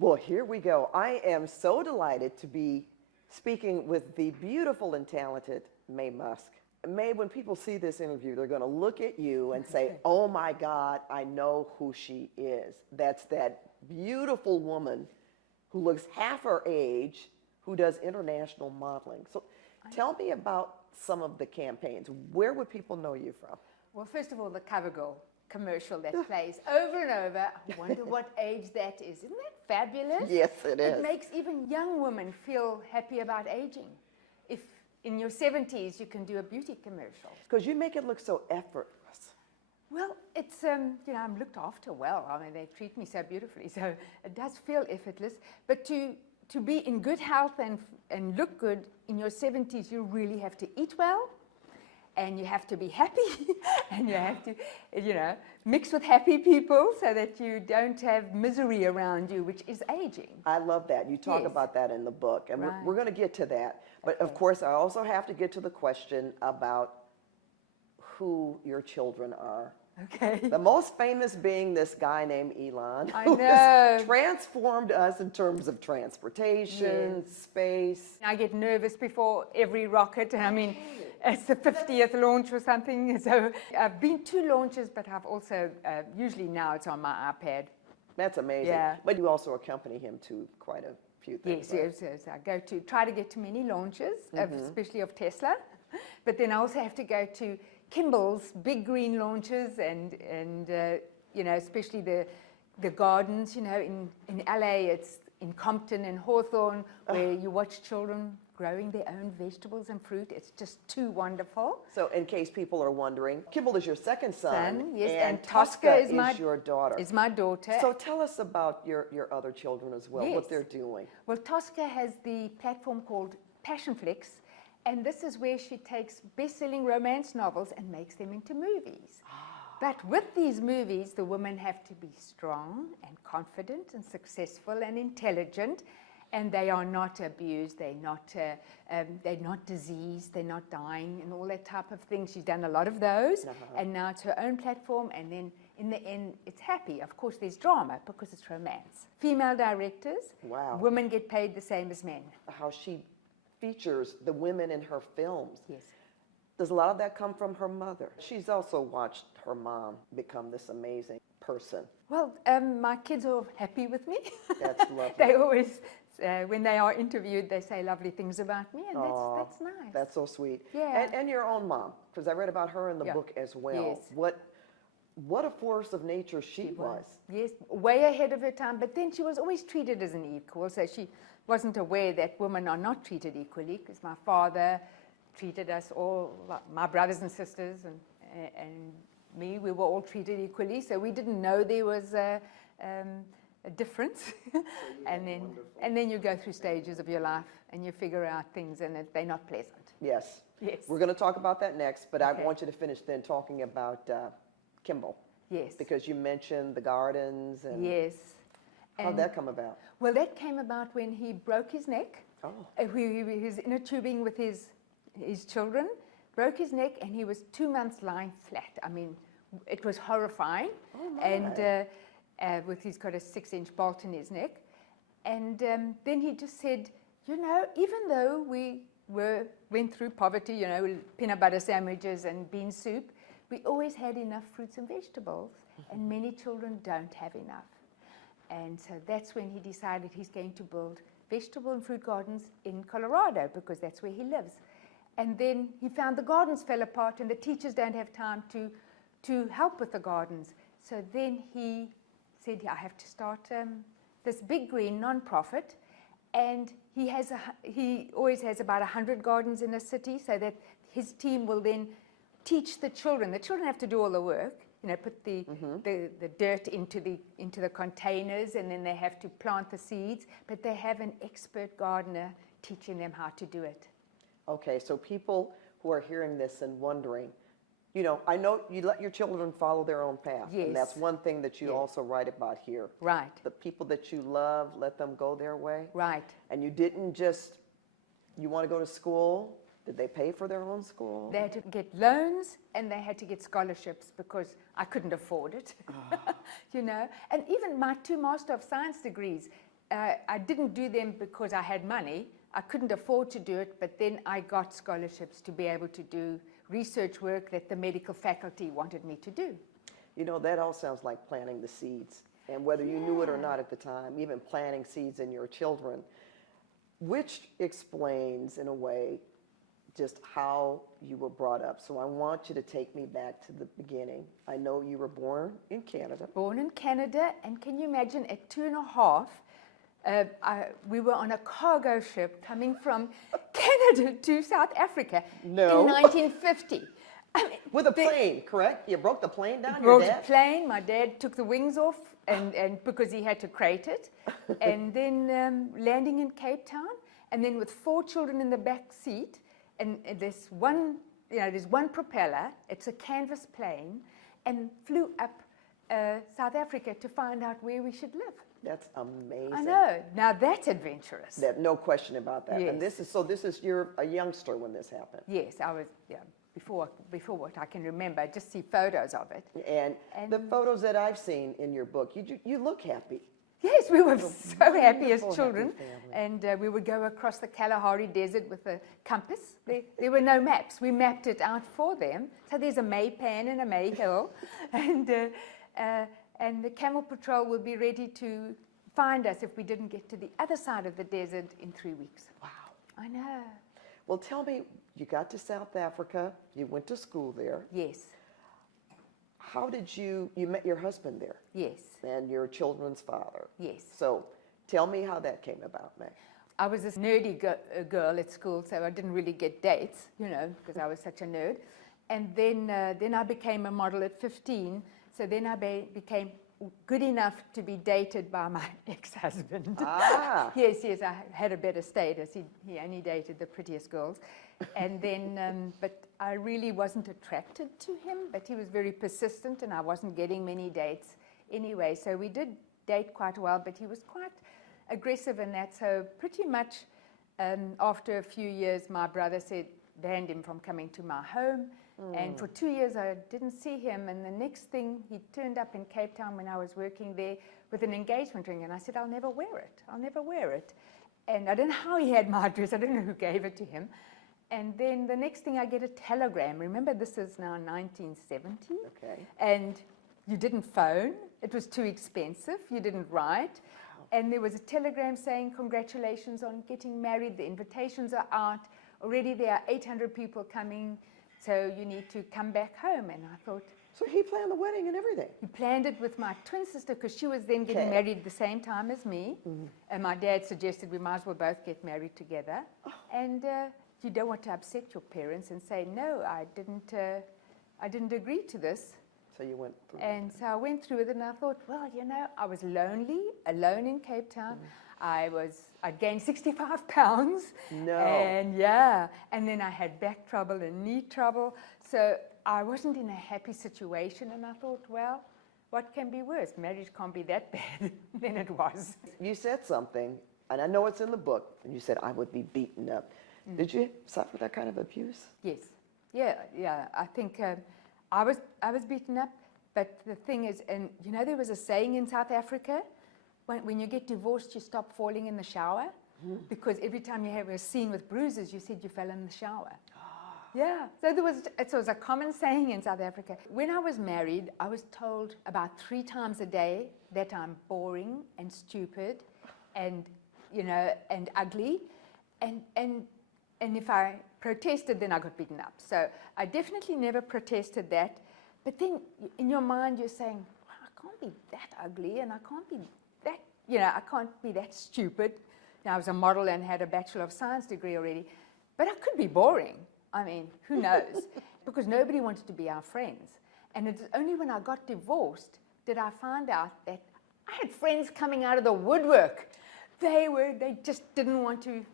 Well, here we go. I am so delighted to be speaking with the beautiful and talented Maye Musk. Maye, when people see this interview, they're going to look at you and say, oh my God, I know who she is. That's that beautiful woman who looks half her age, who does international modeling. So tell me about some of the campaigns. Where would people know you from? Well, first of all, the CoverGirl commercial that plays over and over. I wonder what age that is. Isn't that fabulous? Yes, it is. It makes even young women feel happy about aging. If in your 70s you can do a beauty commercial. Because you make it look so effortless. Well, it's, you know, I'm looked after well. I mean, they treat me so beautifully, so it does feel effortless. But to be in good health and look good in your 70s, you really have to eat well. And you have to be happy, and you have to, you know, mix with happy people so that you don't have misery around you, which is aging. I love that. You talk about that in the book, and Right. we're going to get to that. But of course, I also have to get to the question about who your children are. Okay. The most famous being this guy named Elon, I who know. has transformed us in terms of transportation, Yes. space. I get nervous before every rocket. I mean, it's the 50th launch or something. So I've been to launches, but I've also, usually now it's on my iPad. That's amazing. Yeah. But you also accompany him to quite a few things. Yes, right? yes. I try to get to many launches, especially of Tesla. But then I also have to go to Kimball's big green launches and you know, especially the gardens, you know, in LA, it's in Compton and Hawthorne, where you watch children growing their own vegetables and fruit. It's just too wonderful. So in case people are wondering, Kimball is your second son, Yes, and Tosca Tosca is your daughter. Is my daughter. So tell us about your other children as well, what Yes. they're doing. Well, Tosca has the platform called Passionflix, and this is where she takes best-selling romance novels and makes them into movies. But with these movies, the women have to be strong and confident and successful and intelligent, and they are not abused, they're not diseased, they're not dying, and all that type of thing. She's done a lot of those, and now it's her own platform, and then in the end, it's happy. Of course, there's drama because it's romance. Female directors, Wow. women get paid the same as men. How she features the women in her films. Yes. Does a lot of that come from her mother? She's also watched her mom become this amazing person. Well, my kids are happy with me. That's lovely. They always, when they are interviewed, they say lovely things about me, and that's nice. That's so sweet. Yeah. And your own mom, because I read about her in the book as well. Yes. What a force of nature she was. Yes, way ahead of her time, but then she was always treated as an equal, so she wasn't aware that women are not treated equally, because my father treated us all, my brothers and sisters and me, we were all treated equally, so we didn't know there was a difference. and then you go through stages of your life and you figure out things, and they're not pleasant. Yes. Yes. We're going to talk about that next, but Okay. I want you to finish then talking about Kimball. Yes. Because you mentioned the gardens and Yes. how'd that come about? Well, that came about when he broke his neck. Oh. He was inner tubing with his children, broke his neck, and he was 2 months lying flat. I mean, it was horrifying. Oh, my. And he's got a 6-inch bolt in his neck. And then he just said, you know, even though we went through poverty, you know, peanut butter sandwiches and bean soup, we always had enough fruits and vegetables, and many children don't have enough. And so that's when he decided he's going to build vegetable and fruit gardens in Colorado, because that's where he lives. And then he found the gardens fell apart and the teachers don't have time to help with the gardens. So then he said, I have to start this big green non-profit. And he always has about 100 gardens in a city, so that his team will then teach the children. The children have to do all the work, you know, put the dirt into the containers, and then they have to plant the seeds, but they have an expert gardener teaching them how to do it. Okay, so people who are hearing this and wondering, you know, I know you let your children follow their own path. Yes. And that's one thing that you Yes. also write about here. Right. The people that you love, let them go their way. Right. And you didn't just, you want to go to school? Did they pay for their own school? They had to get loans and they had to get scholarships because I couldn't afford it, you know. And even my 2 Master of Science degrees, I didn't do them because I had money. I couldn't afford to do it, but then I got scholarships to be able to do research work that the medical faculty wanted me to do. You know, that all sounds like planting the seeds. And whether you knew it or not at the time, even planting seeds in your children, which explains, in a way, just how you were brought up. So I want you to take me back to the beginning. I know you were born in Canada. Born in Canada, and can you imagine at 2.5, we were on a cargo ship coming from Canada to South Africa in 1950. I mean, With a plane, correct? You broke the plane down, your broke dad? the plane. My dad took the wings off, and because he had to crate it, and then landing in Cape Town, and then with 4 children in the back seat, and there's one propeller. It's a canvas plane, and flew up South Africa to find out where we should live. That's amazing. I know. Now that's adventurous. No question about that. Yes. And you're a youngster when this happened. Yes, I was, before what I can remember, I just see photos of it. And the photos that I've seen in your book, you look happy. Yes, we were so happy as wonderful, children. happy And we would go across the Kalahari Desert with a compass. There were no maps. We mapped it out for them. So there's a May Pan and a May Hill. And the Camel Patrol will be ready to find us if we didn't get to the other side of the desert in 3 weeks. Wow. I know. Well, tell me, you got to South Africa, you went to school there. Yes. How did you met your husband there? Yes. And your children's father? Yes. So tell me how that came about, May. I was this nerdy girl at school, so I didn't really get dates, because I was such a nerd. And then I became a model at 15. So then I became good enough to be dated by my ex-husband. Ah. Yes, I had a better status. He only dated the prettiest girls. And then, but I really wasn't attracted to him, but he was very persistent and I wasn't getting many dates anyway. So we did date quite a while, but he was quite aggressive in that. So pretty much after a few years, my brother banned him from coming to my home. And for 2 years, I didn't see him. And the next thing, he turned up in Cape Town when I was working there with an engagement ring. And I said, I'll never wear it. I'll never wear it. And I don't know how he had my address. I don't know who gave it to him. And then the next thing, I get a telegram. Remember, this is now 1970. Okay. And you didn't phone. It was too expensive. You didn't write. And there was a telegram saying, congratulations on getting married. The invitations are out. Already there are 800 people coming. So you need to come back home. And I thought... So he planned the wedding and everything? He planned it with my twin sister because she was then getting married at the same time as me. Mm-hmm. And my dad suggested we might as well both get married together. Oh. And you don't want to upset your parents and say, no, I didn't agree to this. So you went through And so I went through it and I thought, well, I was lonely, alone in Cape Town. I'd gained 65 pounds. No. And then I had back trouble and knee trouble. So I wasn't in a happy situation. And I thought, well, what can be worse? Marriage can't be that bad. Then it was. You said something, and I know it's in the book, and you said, I would be beaten up. Did you suffer that kind of abuse? Yes. Yeah. I think I was beaten up. But the thing is, and there was a saying in South Africa, when you get divorced, you stop falling in the shower. Mm-hmm. Because every time you have a scene with bruises, you said you fell in the shower. Yeah. So it was a common saying in South Africa. When I was married, I was told about 3 times a day that I'm boring and stupid and, and ugly. And if I protested, then I got beaten up. So I definitely never protested that. But then in your mind, you're saying, well, I can't be that ugly and I can't be that, I can't be that stupid. Now, I was a model and had a Bachelor of Science degree already, but I could be boring. I mean, who knows? Because nobody wanted to be our friends. And it's only when I got divorced did I find out that I had friends coming out of the woodwork. They just didn't want to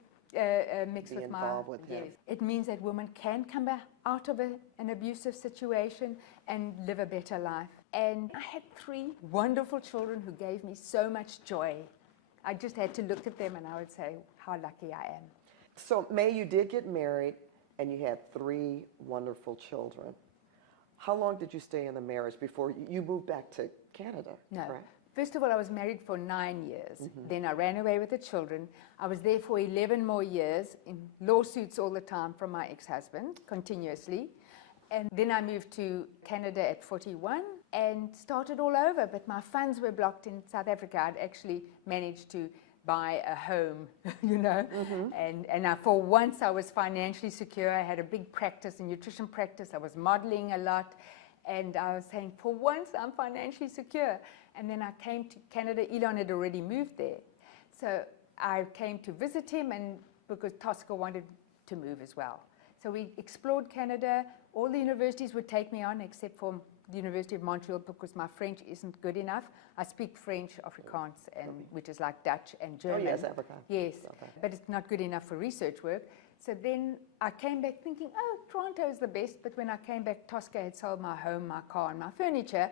mix be with involved with him. Yes. It means that women can come out of an abusive situation and live a better life. And I had 3 wonderful children who gave me so much joy. I just had to look at them and I would say how lucky I am. So, May, you did get married and you had 3 wonderful children. How long did you stay in the marriage before you moved back to Canada? No, correct? First of all, I was married for 9 years. Then I ran away with the children. I was there for 11 more years in lawsuits all the time from my ex-husband, continuously. And then I moved to Canada at 41 and started all over. But my funds were blocked in South Africa. I'd actually managed to buy a home, you know. And for once I was financially secure. I had a big practice, a nutrition practice. I was modeling a lot. And I was saying, for once I'm financially secure. And then I came to Canada. Elon had already moved there. So I came to visit him, and because Tosca wanted to move as well. So we explored Canada. All the universities would take me on except for the University of Montreal, because my French isn't good enough. I speak French, Afrikaans, and which is like Dutch and German. Oh, yes, Afrikaans. Yes, Okay. but it's not good enough for research work. So then I came back thinking, oh, Toronto is the best. But when I came back, Tosca had sold my home, my car, and my furniture.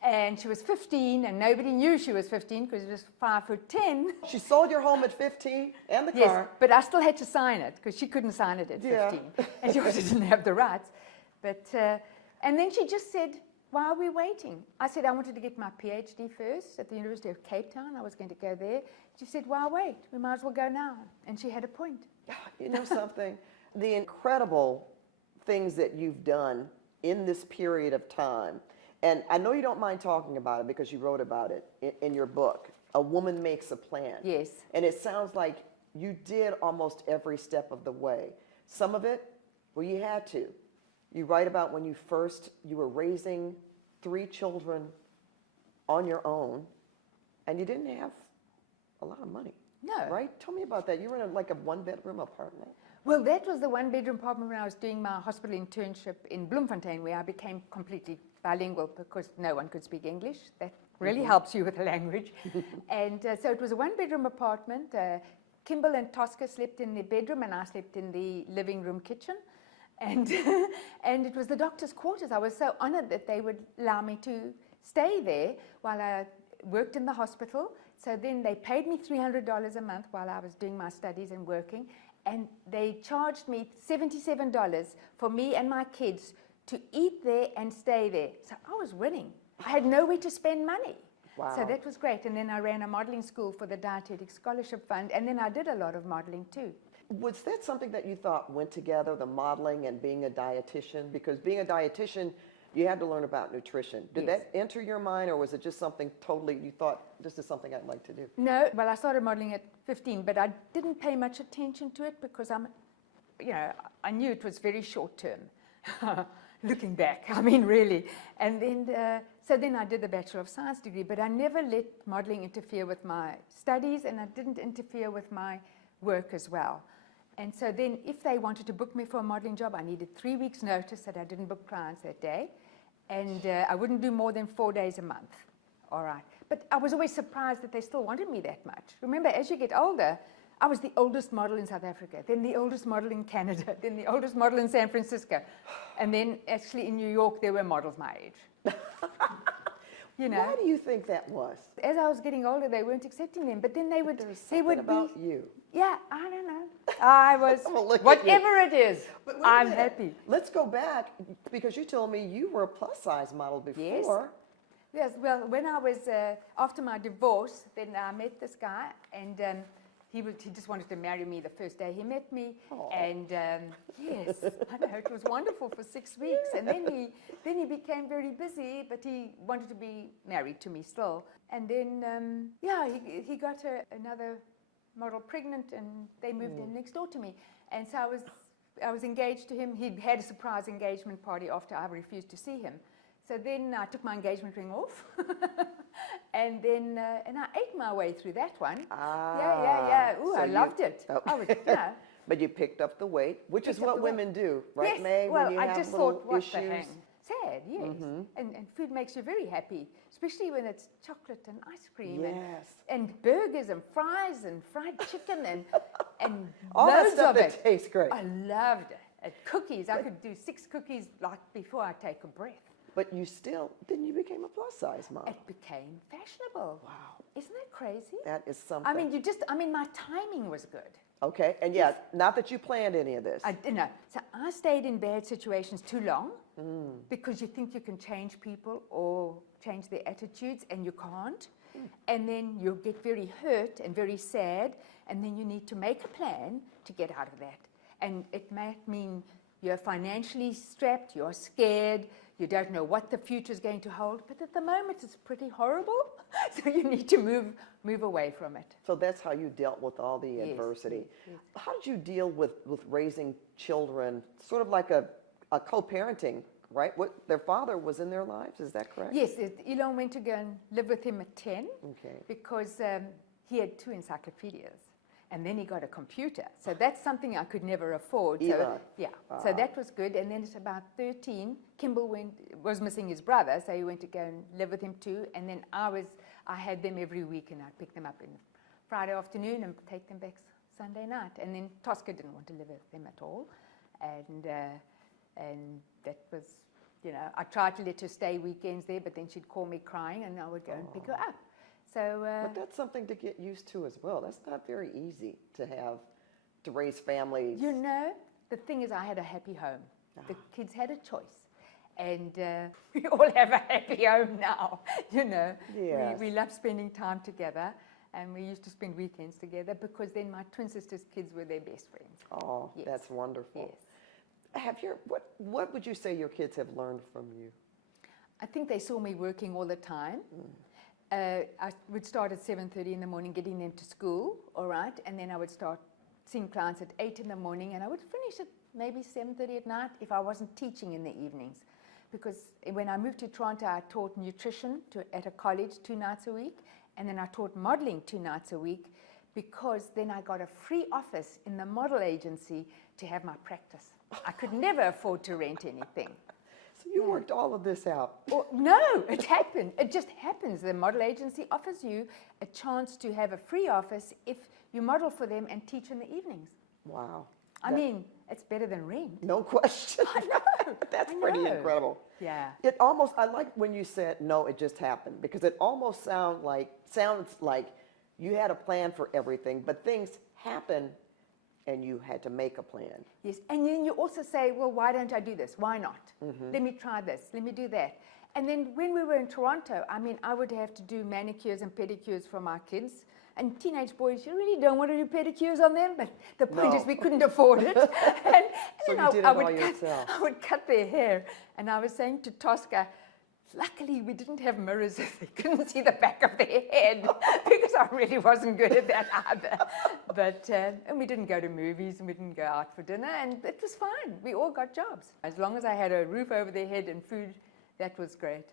And she was 15, and nobody knew she was 15 because it was 5'10". She sold your home at 15 and the Yes, car. but I still had to sign it because she couldn't sign it at 15. And she also didn't have the rights. But, and then she just said, why are we waiting? I said I wanted to get my PhD first at the University of Cape Town. I was going to go there. She said, why wait? We might as well go now. And she had a point. You know something? The incredible things that you've done in this period of time, and I know you don't mind talking about it because you wrote about it in your book, A Woman Makes a Plan. Yes. And it sounds like you did almost every step of the way. Some of it, well, you had to. You write about when you were raising 3 children on your own, and you didn't have a lot of money. No. Right? Tell me about that. You were in like a 1-bedroom apartment. Well, that was the 1-bedroom apartment when I was doing my hospital internship in Bloemfontein, where I became completely bilingual because no one could speak English. That really helps you with the language. And so it was a 1-bedroom apartment. Kimball and Tosca slept in the bedroom, and I slept in the living room kitchen. And, and it was the doctor's quarters. I was so honored that they would allow me to stay there while I worked in the hospital. So then they paid me $300 a month while I was doing my studies and working. And they charged me $77 for me and my kids to eat there and stay there. So I was winning. I had nowhere to spend money. Wow. So that was great. And then I ran a modeling school for the Dietetic Scholarship Fund. And then I did a lot of modeling too. Was that something that you thought went together, the modeling and being a dietitian? Because being a dietitian, you had to learn about nutrition. Did Yes. that enter your mind, or was it just something totally, you thought, this is something I'd like to do? No, well, I started modeling at 15, but I didn't pay much attention to it because I knew it was very short term. Looking back, I mean, really. And then, so then I did the Bachelor of Science degree, but I never let modeling interfere with my studies, and I didn't interfere with my work as well. And so then if they wanted to book me for a modeling job, I needed 3 weeks notice that I didn't book clients that day. And I wouldn't do more than 4 days a month. All right. But I was always surprised that they still wanted me that much. Remember, as you get older, I was the oldest model in South Africa, then the oldest model in Canada, then the oldest model in San Francisco. And then actually in New York, there were models my age. You know? Why do you think that was? As I was getting older, they weren't accepting them. But then they would about you. Yeah, I don't know. I was, I'm gonna look at whatever it is, But wait a I'm minute. happy. Let's go back, because you told me you were a plus-size model before. Yes, well, when I was, after my divorce, then I met this guy, and he just wanted to marry me the first day he met me. Aw. And yes, I know, it was wonderful for 6 weeks. And then he became very busy, but he wanted to be married to me still. And then, he got another model pregnant, and they moved in next door to me. And so I was engaged to him. He'd had a surprise engagement party after I refused to see him. So then I took my engagement ring off, and then and I ate my way through that one. Yeah. Ooh, So I loved it. Oh. I would, yeah. But you picked up the weight, which is Picked up what the weight. women do, right, Yes, May? well, when you I have just little thought, what issues. the hang? Sad, yes. And food makes you very happy, especially when it's chocolate and ice cream Yes. and burgers and fries and fried chicken and All that loads stuff of that it. tastes great. I loved it. And cookies, I could do 6 cookies like before I take a breath. But you became a plus-size model. It became fashionable. Wow. Isn't that crazy? That is something. I mean, my timing was good. Okay, and yeah, not that you planned any of this. I didn't know. So I stayed in bad situations too long because you think you can change people or change their attitudes, and you can't. and then you'll get very hurt and very sad, and then you need to make a plan to get out of that. And it might mean you're financially strapped, you're scared, you don't know what the future is going to hold, but at the moment it's pretty horrible, so you need to move away from it. So that's how you dealt with all the Yes, adversity. yes. How did you deal with raising children, sort of like a co-parenting, right? Their father was in their lives, is that correct? Yes, Elon went to go and live with him at 10 Okay. because he had 2 encyclopedias. And then he got a computer. So that's something I could never afford. So, Elon. yeah, so that was good. And then at about 13, Kimball was missing his brother, so he went to go and live with him too. And then I had them every week, and I'd pick them up in Friday afternoon and take them back Sunday night. And then Tosca didn't want to live with them at all. And that was, you know, I tried to let her stay weekends there, but then she'd call me crying, and I would go and pick her up. So, but that's something to get used to as well. That's not very easy to raise families. you know, the thing is, I had a happy home. The kids had a choice. And we all have a happy home now, you know. Yes. We love spending time together, and we used to spend weekends together because then my twin sister's kids were their best friends. Oh, Yes. that's wonderful. Yes. What would you say your kids have learned from you? I think they saw me working all the time. I would start at 7:30 in the morning, getting them to school, all right? And then I would start seeing clients at 8 in the morning, and I would finish at maybe 7:30 at night if I wasn't teaching in the evenings. Because when I moved to Toronto, I taught nutrition at a college 2 nights a week, and then I taught modeling 2 nights a week, because then I got a free office in the model agency to have my practice. I could never afford to rent anything. So you worked all of this out. No, it happened. It just happens. The model agency offers you a chance to have a free office if you model for them and teach in the evenings. Wow. I mean, it's better than rent. No question. I know. That's I pretty know. incredible. Yeah. I like when you said, no, it just happened, because it almost sounds like you had a plan for everything, but things happen and you had to make a plan. Yes, and then you also say, well, why don't I do this? Why not? Let me try this. Let me do that. And then when we were in Toronto, I mean, I would have to do manicures and pedicures for my kids. And teenage boys, you really don't want to do pedicures on them, but the point is we couldn't afford it. And So then you did it all yourself. I would cut their hair. And I was saying to Tosca, luckily we didn't have mirrors so they couldn't see the back of their head, because I really wasn't good at that either. But, and we didn't go to movies, and we didn't go out for dinner, and it was fine. We all got jobs. As long as I had a roof over their head and food, that was great.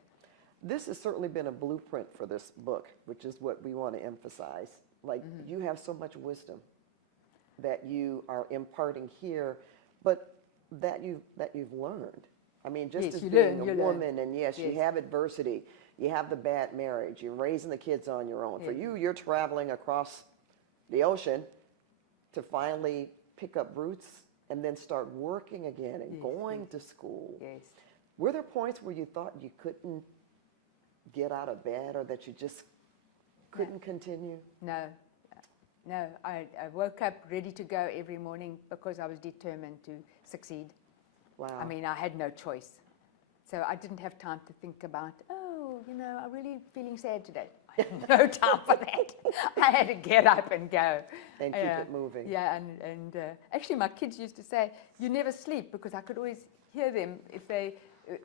This has certainly been a blueprint for this book, which is what we want to emphasize. Like, you have so much wisdom that you are imparting here, but that you've learned. I mean, just Yes, as you being learn, a you woman, learn. and yes, you Yes. have adversity, you have the bad marriage, you're raising the kids on your own. For Yes. you, you're traveling across the ocean to finally pick up roots and then start working again and Yes, going yes. to school. Yes. Were there points where you thought you couldn't get out of bed, or that you just couldn't continue? No, no. I woke up ready to go every morning because I was determined to succeed. Wow. I mean, I had no choice. So I didn't have time to think about, oh, you know, I'm really feeling sad today. I had no time for that. I had to get up and go. And keep it moving. Yeah, and actually my kids used to say, you never sleep, because I could always hear them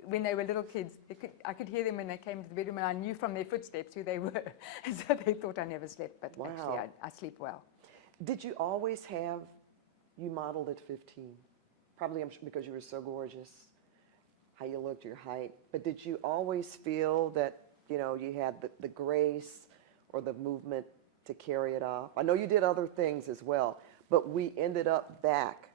when they were little kids. I could hear them when they came to the bedroom, and I knew from their footsteps who they were. So they thought I never slept, but actually I sleep well. Did you always have, you modeled at 15? Probably, I'm sure, because you were so gorgeous, how you looked, your height. But did you always feel that, you know, you had the grace or the movement to carry it off? I know you did other things as well, but we ended up back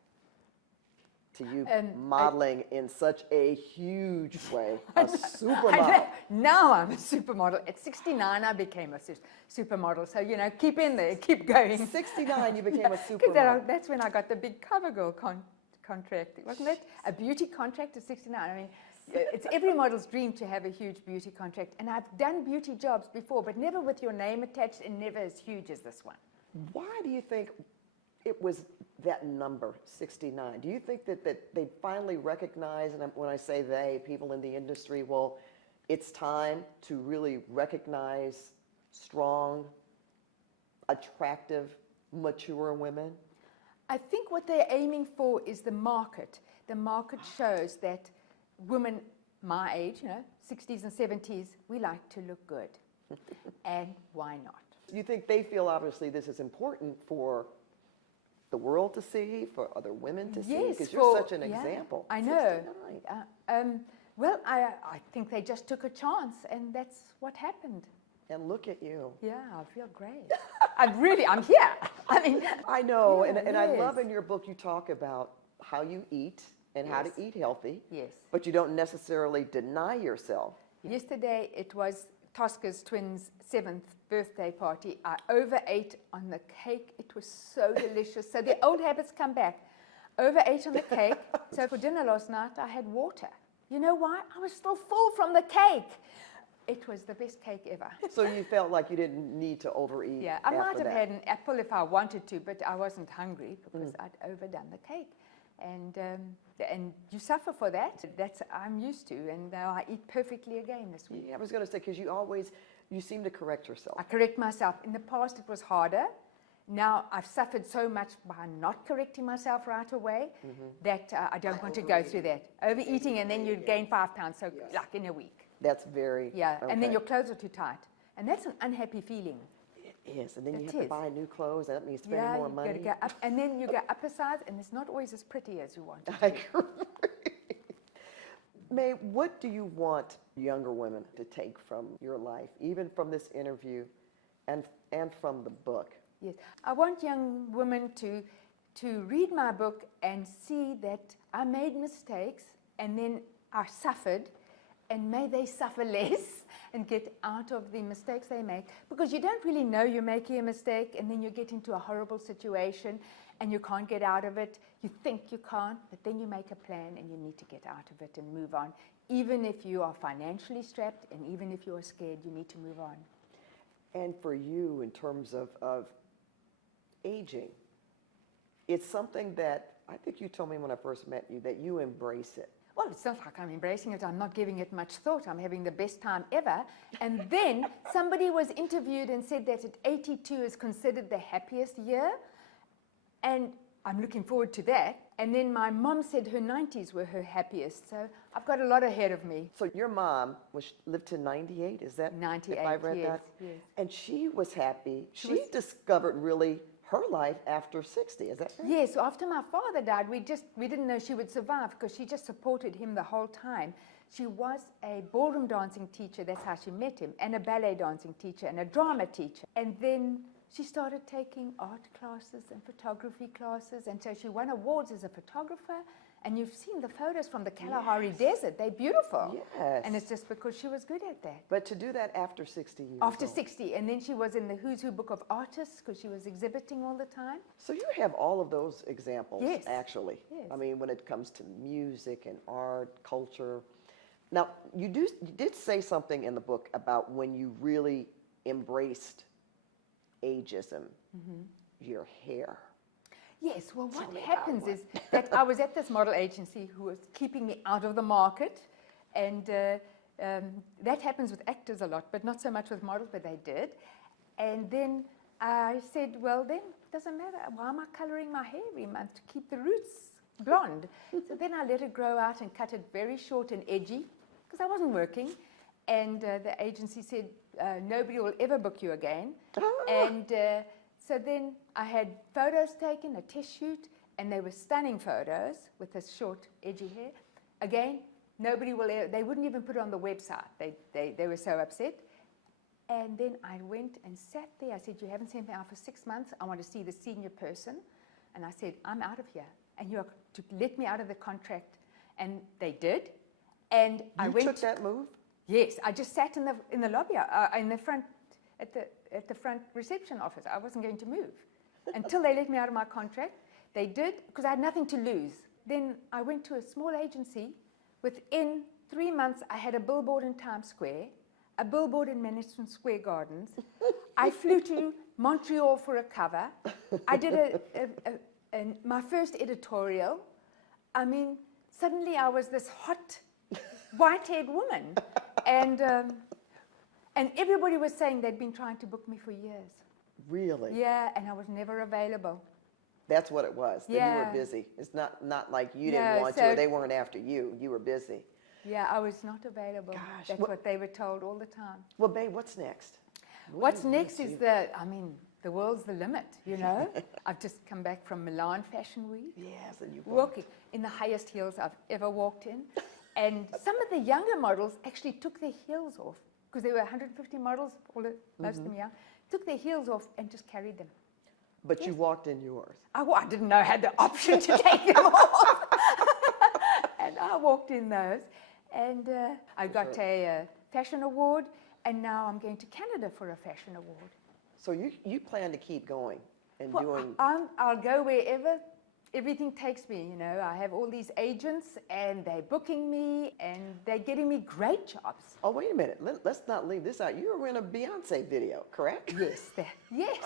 to you modeling in such a huge way, a supermodel. Now I'm a supermodel. At 69, I became a supermodel. So, you know, keep in there, keep going. 69, you became a supermodel. Because that's when I got the big CoverGirl contract. Wasn't it? A beauty contract at 69. I mean, it's every model's dream to have a huge beauty contract. And I've done beauty jobs before, but never with your name attached, and never as huge as this one. Why do you think it was that number, 69? Do you think that they finally recognize, and when I say they, people in the industry, well, it's time to really recognize strong, attractive, mature women? I think what they're aiming for is the market. The market shows that women my age, 60s and 70s, we like to look good. And why not? You think they feel obviously this is important for the world to see, for other women to see? Because you're such an example. I know. Well, I think they just took a chance, and that's what happened. And look at you. Yeah, I feel great. I'm here. I mean, I know, yeah, and I love in your book you talk about how you eat and how to eat healthy. Yes. But you don't necessarily deny yourself. Yesterday it was Tosca's twins' 7th birthday party. I overate on the cake. It was so delicious. So the old habits come back. Overate on the cake. So for dinner last night I had water. You know why? I was still full from the cake. It was the best cake ever. So you felt like you didn't need to overeat. Yeah, I might have had an apple if I wanted to, but I wasn't hungry because I'd overdone the cake. And you suffer for that. That's I'm used to, and now I eat perfectly again this week. Yeah, I was going to say, because you seem to correct yourself. I correct myself. In the past, it was harder. Now I've suffered so much by not correcting myself right away that I don't want to go through that. Overeating, and then you gain 5 pounds, so like in a week. That's very... Yeah, okay. and then your clothes are too tight. And that's an unhappy feeling. It is, and then you have to buy new clothes, and that means spending more money. Yeah, you got to go up, and then you go up a size, and it's not always as pretty as you want it to I be. agree. May, what do you want younger women to take from your life, even from this interview and from the book? Yes, I want young women to read my book and see that I made mistakes, and then I suffered, and may they suffer less and get out of the mistakes they make, because you don't really know you're making a mistake, and then you get into a horrible situation and you can't get out of it. You think you can't, but then you make a plan and you need to get out of it and move on. Even if you are financially strapped and even if you are scared, you need to move on. And for you, in terms of aging, it's something that I think you told me when I first met you that you embrace it. Well, it's not like I'm embracing it. I'm not giving it much thought. I'm having the best time ever. And then somebody was interviewed and said that at 82 is considered the happiest year. And I'm looking forward to that. And then my mom said her 90s were her happiest. So I've got a lot ahead of me. So your mom lived to 98, is that? 98, if I read yes, that? yes. And she was happy. She discovered really her life after 60, is that right? Yes, so after my father died, we didn't know she would survive because she just supported him the whole time. She was a ballroom dancing teacher, that's how she met him, and a ballet dancing teacher and a drama teacher. And then she started taking art classes and photography classes, and so she won awards as a photographer. And you've seen the photos from the Kalahari Desert. They're beautiful. Yes. And it's just because she was good at that. But to do that after 60 years After old. 60. And then she was in the Who's Who Book of Artists because she was exhibiting all the time. So you have all of those examples, Yes. actually. Yes. I mean, when it comes to music and art, culture. Now, you did say something in the book about when you really embraced ageism, your hair. Yes, well, what happens is that I was at this model agency who was keeping me out of the market, and that happens with actors a lot, but not so much with models, but they did. And then I said, well, then it doesn't matter. Why am I coloring my hair every month to keep the roots blonde? So then I let it grow out and cut it very short and edgy, because I wasn't working. And the agency said, nobody will ever book you again. And so then I had photos taken, a test shoot, and they were stunning photos with this short, edgy hair. Again, nobody will ever, they wouldn't even put it on the website. They were so upset. And then I went and sat there. I said, you haven't sent me out for 6 months. I want to see the senior person. And I said, I'm out of here. And you are to let me out of the contract. And they did. And I went. You took that move? Yes, I just sat in the lobby, in the front, at the front reception office. I wasn't going to move until they let me out of my contract. They did, because I had nothing to lose. Then I went to a small agency. Within 3 months, I had a billboard in Times Square, a billboard in Madison Square Gardens. I flew to Montreal for a cover. I did my first editorial. I mean, suddenly I was this hot, white-haired woman. And everybody was saying they'd been trying to book me for years. Really? Yeah, and I was never available. That's what it was. That you Yeah. were busy. It's not like you didn't No, want to, so- or they weren't after you. You were busy. Yeah, I was not available. Gosh, That's what they were told all the time. Well, babe, what's next? What's do you next see? is the world's the limit, you know? I've just come back from Milan Fashion Week. Yes, and you Walking in the highest heels I've ever walked in. And some of the younger models actually took their heels off, because there were 150 models, most of them young, took their heels off and just carried them. But you walked in yours. I didn't know I had the option to take them off. And I walked in those. And I got a fashion award, and now I'm going to Canada for a fashion award. So you plan to keep going and Well, doing. I'll go wherever everything takes me, you know. I have all these agents, and they're booking me, and they're getting me great jobs. Oh, wait a minute. Let's not leave this out. You were in a Beyonce video, correct? Yes, yes.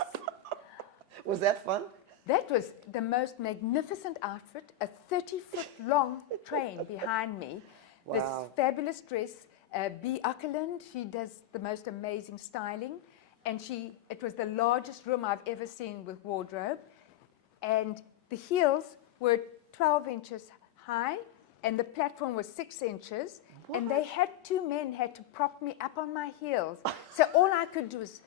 Was that fun? That was the most magnificent outfit, a 30-foot long train behind me. Wow. This fabulous dress. B. Uckerland, she does the most amazing styling. And it was the largest room I've ever seen with wardrobe. And the heels were 12 inches high, and the platform was 6 inches. What? And two men had to prop me up on my heels. So all I could do was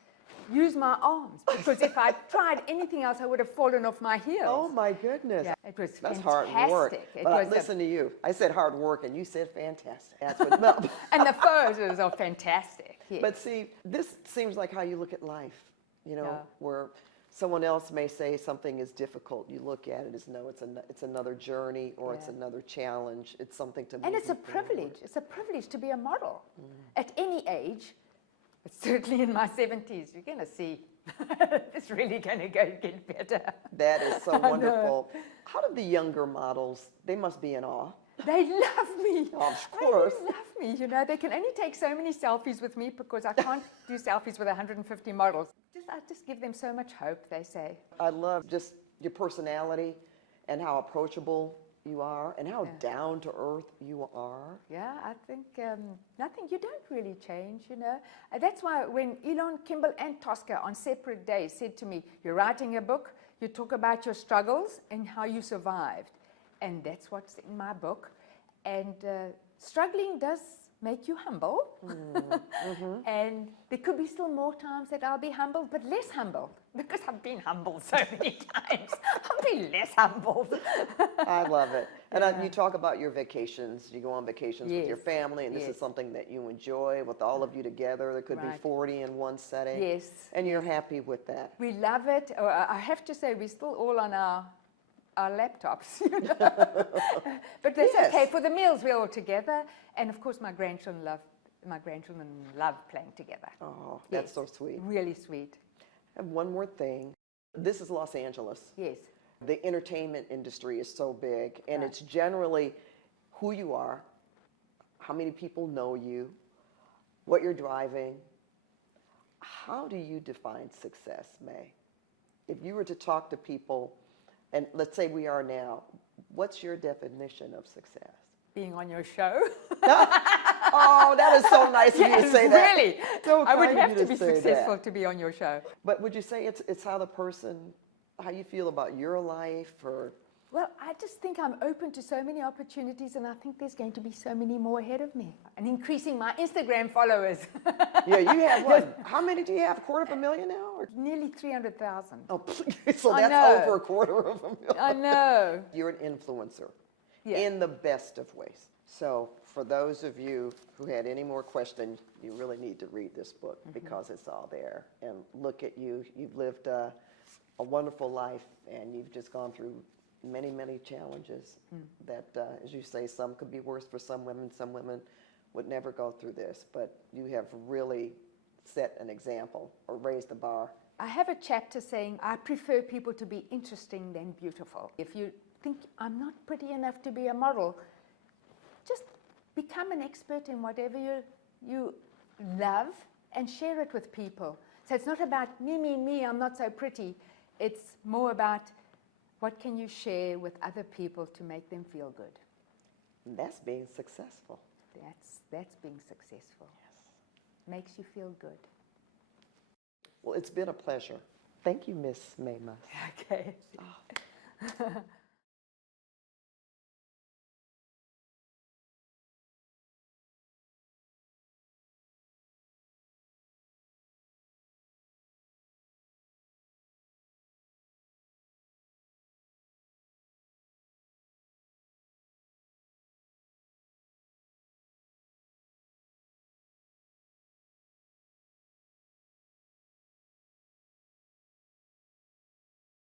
use my arms, because if I tried anything else, I would have fallen off my heels. Oh my goodness. Yeah, it was That's fantastic. hard work. It But was listen to you. I said hard work, and you said fantastic. That's what. No. and the photos are fantastic. Yes. But see, this seems like how you look at life. You know, Yeah. where someone else may say something is difficult, you look at it as no, it's another journey, or it's Yeah. another challenge. It's something to. And move it's a you forward. privilege. It's a privilege to be a model at any age. But certainly in my 70s, you're going to see it's really going to get better. That is so I know. wonderful. How do the younger models? They must be in awe. They love me. Of course. They love me. You know, they can only take so many selfies with me, because I can't do selfies with 150 models. I just give them so much hope, they say. I love just your personality and how approachable you are and how down to earth you are. Yeah, I think nothing, you don't really change, you know. That's why when Elon, Kimball, and Tosca on separate days said to me, you're writing a book, you talk about your struggles and how you survived. And that's what's in my book. And struggling does make you humble. And there could be still more times that I'll be humbled, but less humbled, because I've been humbled so many times. I'll be less humbled. I love it. And you talk about your vacations. You go on vacations with your Yes. family, and this Yes. is something that you enjoy with all of you together. There could be Right. 40 in one setting. Yes. And you're happy with that. We love it. I have to say, we're still all on our laptops. You know? But that's Yes. okay. For the meals, we're all together. And of course, my grandchildren love playing together. Oh, that's Yes. so sweet. Really sweet. And one more thing. This is Los Angeles. Yes. The entertainment industry is so big, and Right. it's generally who you are, how many people know you, what you're driving. How do you define success, May? If you were to talk to people, and let's say we are now, what's your definition of success? Being on your show. Oh, that is so nice of you to Yes, say that. really. So I would kind of have you to be say successful that. to be on your show. But would you say it's how the person, how you feel about your life, or? Well, I just think I'm open to so many opportunities, and I think there's going to be so many more ahead of me. And increasing my Instagram followers. Yeah, you have what? How many do you have? 250,000 now? Or? Nearly 300,000. Oh, please. So I that's know. over 250,000. I know. You're an influencer Yeah. in the best of ways. So for those of you who had any more questions, you really need to read this book because it's all there. And look at you. You've lived a wonderful life, and you've just gone through many, many challenges that, as you say, some could be worse for some women. Some women would never go through this, but you have really set an example or raised the bar. I have a chapter saying I prefer people to be interesting than beautiful. If you think I'm not pretty enough to be a model, just become an expert in whatever you love and share it with people. So it's not about me, I'm not so pretty. It's more about what can you share with other people to make them feel good. And that's being successful. That's being successful. makes you feel good. Well, it's been a pleasure. Thank you, Miss Maye Musk. Okay. Oh.